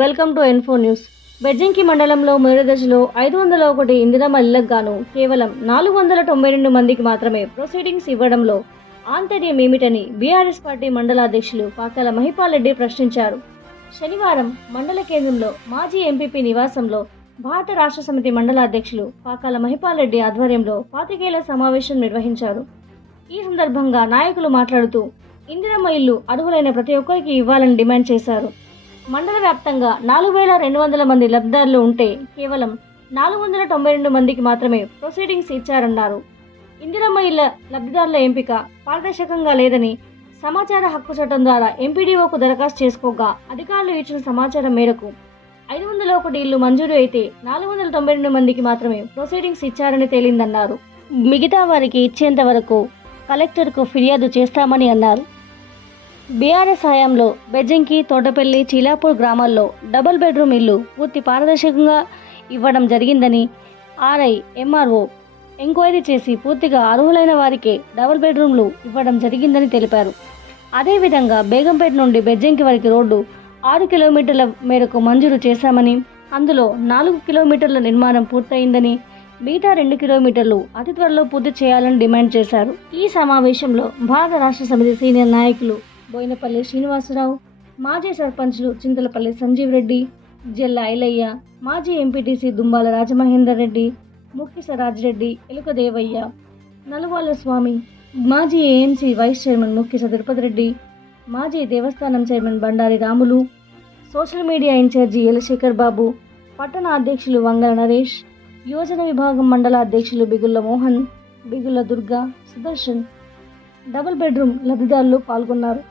Welcome to info news. Bejjanki మండలంలో మొదటి దశలో 501 ఇందిరమ్మ ఇళ్లకు గాను కేవలం 492 మందికి మాత్రమే ప్రొసీడింగ్స్ ఇవ్వడంలో ఆంతర్యం ఏమిటని బీఆర్ఎస్ పార్టీ మండల అధ్యక్షులు పాకాల మహిపాల్ రెడ్డి ప్రశ్నించారు. శనివారం మండల కేంద్రంలో మాజీ ఎంపీపీ నివాసంలో భారత రాష్ట్ర సమితి మండల అధ్యక్షులు పాకాల మహిపాల్ రెడ్డి ఆధ్వర్యంలో పాతికేయుల సమావేశం నిర్వహించారు. ఈ సందర్భంగా నాయకులు మాట్లాడుతూ ఇందిరమ్మ ఇల్లు అర్హులైన ప్రతి ఒక్కరికి ఇవ్వాలని డిమాండ్ చేశారు. మండల వ్యాప్తంగా 4200 మంది లబ్ధిదారులు ఉంటే కేవలం 492 మందికి మాత్రమే ప్రొసీడింగ్స్ ఇచ్చారన్నారు. ఇందిరమ్మ ఇళ్ల లబ్ధిదారుల ఎంపిక పారదర్శకంగా లేదని సమాచార హక్కు చట్టం ద్వారా ఎంపీడీఓకు దరఖాస్తు చేసుకోగా అధికారులు ఇచ్చిన సమాచారం మేరకు 501 ఇళ్లు మంజూరు అయితే 492 మందికి మాత్రమే ప్రొసీడింగ్స్ ఇచ్చారని తేలిందన్నారు. మిగతా వారికి ఇచ్చేంత వరకు కలెక్టర్కు ఫిర్యాదు చేస్తామని అన్నారు. బీఆర్ఎస్ హయాంలో బెజ్జంకి, తోటపల్లి, చీలాపూర్ గ్రామాల్లో డబుల్ బెడ్రూమ్ ఇల్లు పూర్తి పారదర్శకంగా ఇవ్వడం జరిగిందని ఆర్ఐ ఎంఆర్ఓ ఎంక్వైరీ చేసి పూర్తిగా అర్హులైన వారికే డబుల్ బెడ్రూమ్లు ఇవ్వడం జరిగిందని తెలిపారు. అదేవిధంగా బేగంపేట నుండి బెజ్జంకి వరకు రోడ్డు 6 కిలోమీటర్ల మేరకు మంజూరు చేశామని, అందులో 4 కిలోమీటర్ల నిర్మాణం పూర్తయిందని, మిగతా 2 కిలోమీటర్లు అతి త్వరలో పూర్తి చేయాలని డిమాండ్ చేశారు. ఈ సమావేశంలో భారత రాష్ట్ర సమితి సీనియర్ నాయకులు బోయినపల్లి శ్రీనివాసరావు, మాజీ సర్పంచ్లు చింతలపల్లి సంజీవ్ రెడ్డి, జెల్ల ఐలయ్య, మాజీ ఎంపీటీసీ దుంబాల రాజమహేందర్ రెడ్డి, ముఖ్య సరాజ్ రెడ్డి, ఎలుక దేవయ్య, నలువాళ్ల స్వామి, మాజీ ఏఎంసీ వైస్ చైర్మన్ ముఖ్య తిరుపతి రెడ్డి, మాజీ దేవస్థానం chairman Bandari Ramulu, social media incharge Elashekhar Babu, పట్టణ అధ్యక్షులు వంగల నరేష్, యువజన విభాగం మండల అధ్యక్షులు బిగుళ్ల మోహన్, బిగుళ్ల దుర్గా, సుదర్శన్, డబుల్ బెడ్రూమ్ లబ్ధిదారులు పాల్గొన్నారు.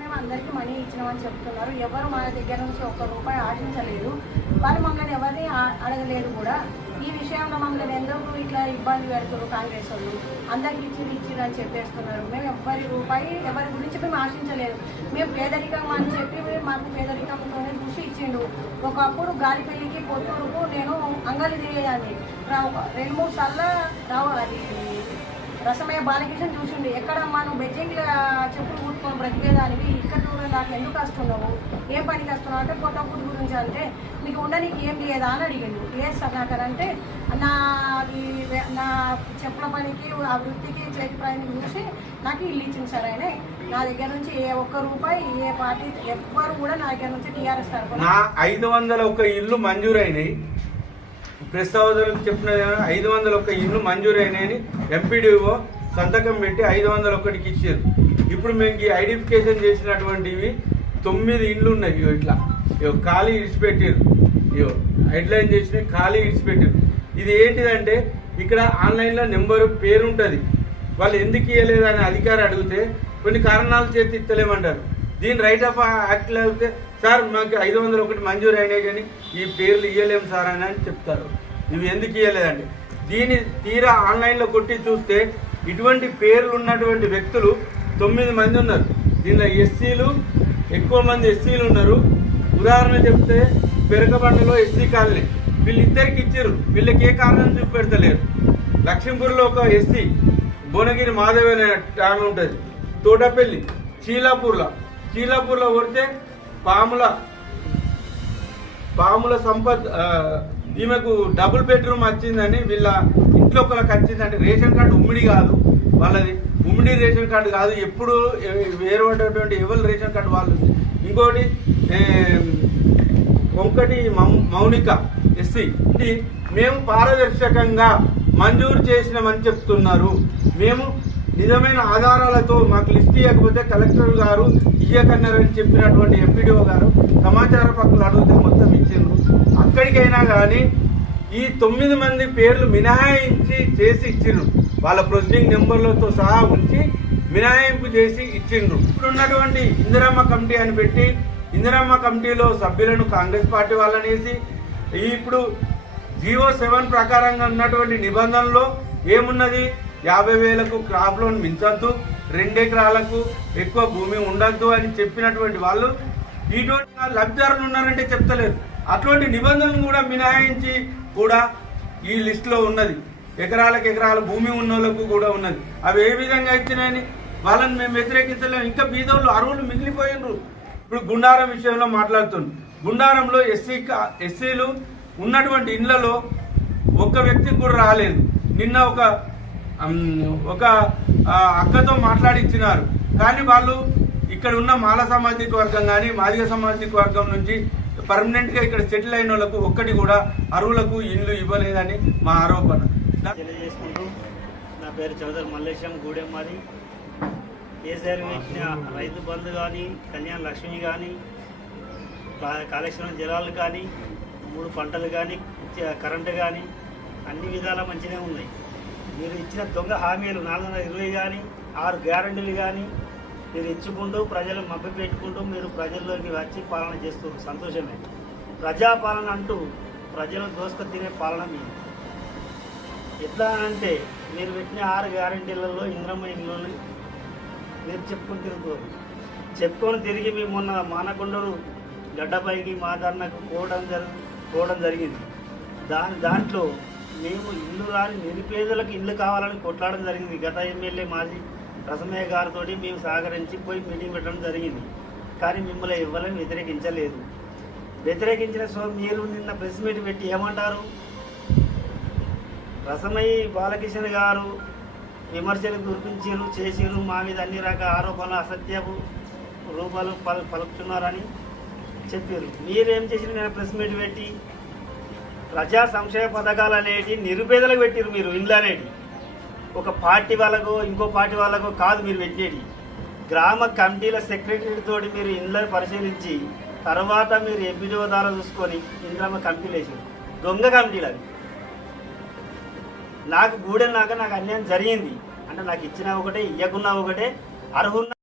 మేము అందరికీ మనీ ఇచ్చినామని చెప్తున్నారు. ఎవరు మన దగ్గర నుంచి ₹1 ఆశించలేదు. వాళ్ళు మమ్మల్ని ఎవరిని అడగలేదు కూడా. ఈ విషయంలో మమ్మల్ని ఎందుకు ఇట్లా ఇబ్బంది పెడుతున్నారు కాంగ్రెస్ వాళ్ళు? అందరికి ఇచ్చిరు అని చెప్పేస్తున్నారు. మేము ఎవరి గురించి మేము ఆశించలేదు. మేము పేదరికం అని చెప్పి మాకు పేదరికంతోనే చూసి ఇచ్చిండు. ఒకప్పుడు గాలిపల్లికి పొత్తూరుకు నేను అంగలి తిరిగేదాన్ని. 2-3 సార్లు అది రసమయ్య బాలకృష్ణ చూసిండు. ఎక్కడమ్మా నువ్వు బెజ్జంకిలో చెప్పులు కుట్టుకొని బ్రతికేదానివి, ఇక్కడ నాకు ఎందుకు వస్తున్నావు, ఏం పనికి వస్తున్నావు అంటే పొట్టపుడు గురించి అంటే మీకు ఉండడానికి ఏం లేదా అని అడిగిండు. లేదు సార్ నాకు అంటే నా చెప్పుల పనికి ఆ వృత్తికి చేతి ప్రయాణం చూసి నాకు ఇల్లు ఇచ్చింది సార్. ఆయన నా దగ్గర నుంచి ₹1 ఏ పార్టీ ఎవ్వరు కూడా నా దగ్గర నుంచి టీఆర్ఎస్ తరఫున 501 ఇల్లు మంజూరు అయినాయి. ప్రెస్ సోదరులకు చెప్పిన 501 ఇల్లు మంజూరు అయినాయని ఎంపీడీఓ సంతకం పెట్టి 501కి ఇచ్చారు. ఇప్పుడు మేము ఈ ఐడెంటిఫికేషన్ చేసినటువంటివి 9 ఇళ్ళు ఉన్నాయి. ఇట్లా ఖాళీ ఇడిచిపెట్టారు. హెడ్లైన్ చేసినవి ఖాళీ ఇడిచిపెట్టారు. ఇది ఏంటిదంటే ఇక్కడ ఆన్లైన్లో నెంబరు పేరు ఉంటుంది. వాళ్ళు ఎందుకు ఇవ్వలేదని అధికారి అడిగితే కొన్ని కారణాల చేతి ఇస్తలేమంటారు. దీని రైట్ ఆఫ్ యాక్ట్లో అయితే సార్ మాకు 501 మంజూరు అయినాయి కానీ ఈ పేర్లు ఇవ్వలేము సార్ అని చెప్తారు. ఇవి ఎందుకు ఇవ్వలేదండి? దీని తీరా ఆన్లైన్లో కొట్టి చూస్తే ఇటువంటి పేర్లు ఉన్నటువంటి వ్యక్తులు 9 మంది ఉన్నారు. దీనిలో ఎస్సీలు ఎక్కువ మంది ఎస్సీలు ఉన్నారు. ఉదాహరణ చెప్తే పెరకబండలో ఎస్సీ కాలనీ వీళ్ళిద్దరికి ఇచ్చారు. వీళ్ళకి ఏ కారణం చూపెడతలేరు. లక్ష్మీపూర్లో ఒక ఎస్సీ, భువనగిరి మాధవి అనే ఆమె ఉంటుంది. తోటపల్లి, చీలాపూర్లో కొడితే పాముల సంపత్ ఈమెకు డబుల్ బెడ్రూమ్ వచ్చిందని వీళ్ళ ఇంట్లో ఒకరికి వచ్చిందంటే రేషన్ కార్డు ఉమ్మిడి కాదు వాళ్ళది. ఉమ్మిడి రేషన్ కార్డు కాదు, ఎప్పుడు వేరేటువంటి ఎవరి రేషన్ కార్డు వాళ్ళు. ఇంకోటి ఒకటి మౌనిక ఎస్సీ. మేము పారదర్శకంగా మంజూరు చేసినామని చెప్తున్నారు. మేము నిజమైన ఆధారాలతో మాకు లిస్ట్ ఇవ్వకపోతే కలెక్టర్ గారు ఇయ్యకన్నారని చెప్పినటువంటి ఎంపీడీఓ గారు సమాచార పక్కలు అడిగితే మొత్తం ఇచ్చిండ్రు. అక్కడికైనా కానీ ఈ 9 మంది పేర్లు మినహాయించి చేసి ఇచ్చిండ్రు. వాళ్ళ ప్రొసీడింగ్ నెంబర్లతో సహా ఉంచి మినహాయింపు చేసి ఇచ్చిండ్రు. ఇప్పుడు ఉన్నటువంటి ఇందిరమ్మ కమిటీ అని పెట్టి ఇందిరమ్మ కమిటీలో సభ్యులను కాంగ్రెస్ పార్టీ వాళ్ళని వేసి ఇప్పుడు G07 ప్రకారంగా ఉన్నటువంటి నిబంధనలో ఏమున్నది? 50,000కు క్రాప్ లోన్ మించద్దు, 2 ఎకరాలకు ఎక్కువ భూమి ఉండద్దు అని చెప్పినటువంటి వాళ్ళు ఇటువంటి లబ్ధిదారులు ఉన్నారంటే చెప్తలేరు. అటువంటి నిబంధనలు కూడా మినహాయించి కూడా ఈ లిస్టులో ఉన్నది. ఎకరాల భూమి ఉన్న వాళ్ళకు కూడా ఉన్నది. అవి ఏ విధంగా ఇచ్చినాయని వాళ్ళని మేము వ్యతిరేకించలేము. ఇంకా బీదోళ్ళు అరువులు మిగిలిపోయినరు. ఇప్పుడు గుండారం విషయంలో మాట్లాడుతున్నాం. గుండారంలో ఎస్సీలు ఉన్నటువంటి ఇళ్లలో ఒక్క వ్యక్తికి కూడా రాలేదు. నిన్న ఒక అక్కతో మాట్లాడించినారు. కానీ వాళ్ళు ఇక్కడ ఉన్న మాల సామాజిక వర్గం కానీ మాదిగ సామాజిక వర్గం నుంచి పర్మనెంట్గా ఇక్కడ సెటిల్ అయిన వాళ్ళకు ఒక్కటి కూడా అరువులకు ఇల్లు ఇవ్వలేదని మా ఆరోపణ. తెలియజేసుకుంటూ నా పేరు చౌదరి మల్లేశం, గూడెం మాది. కేసీఆర్ ఇచ్చిన రైతు బంధు కానీ, కళ్యాణ లక్ష్మి కానీ, కాళేశ్వరం జలాలు కానీ, 3 పంటలు కానీ, కరెంటు కానీ అన్ని విధాలా మంచిగా ఉన్నాయి. మీరు ఇచ్చిన దొంగ హామీలు 420 కానీ, 6 గ్యారంటీలు కానీ మీరు ఇచ్చుకుంటూ ప్రజలు మభ్య పెట్టుకుంటూ మీరు ప్రజల్లోకి వచ్చి పాలన చేస్తున్నారు. సంతోషమే. ప్రజాపాలన అంటూ ప్రజలు దోసుకు తినే పాలన మీరు. ఎట్లా అంటే మీరు పెట్టిన 6 గ్యారంటీలలో ఇంద్రమ్మ ఇల్లు మీరు చెప్పుకొని తిరిగి మేము మొన్న మానకొండూరు గడ్డపైకి మా ధర్నకు పోవడం జరిగింది. దాంట్లో మేము ఇల్లు రాని నిరుపేదలకు ఇల్లు కావాలని కొట్లాడడం జరిగింది. గత ఎమ్మెల్యే మాజీ రసమయ్య గారితో మేము సహకరించి పోయి మీటింగ్ పెట్టడం జరిగింది. కానీ మిమ్మల్ని ఇవ్వాలని వ్యతిరేకించలేదు. వ్యతిరేకించిన మీరు నిన్న ప్రెస్ మీట్ పెట్టి ఏమంటారు? రసమయ్య బాలకిషన్ గారు విమర్శలు గుర్తించారు, చేసిరు, మా మీద అన్ని రకాల ఆరోపణలు అసత్యపు రూపాలు పలుకుతున్నారని చెప్పారు. మీరేం చేసిన నేను ప్రెస్ మీట్ పెట్టి ప్రజా సంక్షేమ పథకాలు అనేవి నిరుపేదలకు పెట్టారు. మీరు ఇండ్లు అనేవి ఒక పార్టీ వాళ్ళకో ఇంకో పార్టీ వాళ్ళకో కాదు మీరు పెట్టేది. గ్రామ కమిటీల సెక్రటరీ తోటి మీరు ఇండ్లను పరిశీలించి తర్వాత మీరు ఎంపీడీఓ ద్వారా చూసుకొని ఇంద్రమ్మ కమిటీలు వేసారు. దొంగ కమిటీలు అవి. నాకు గూడెం నాకు అన్యాయం జరిగింది అంటే నాకు ఇచ్చినా ఒకటే, ఇవ్వకున్నా ఒకటే, అర్హున్నా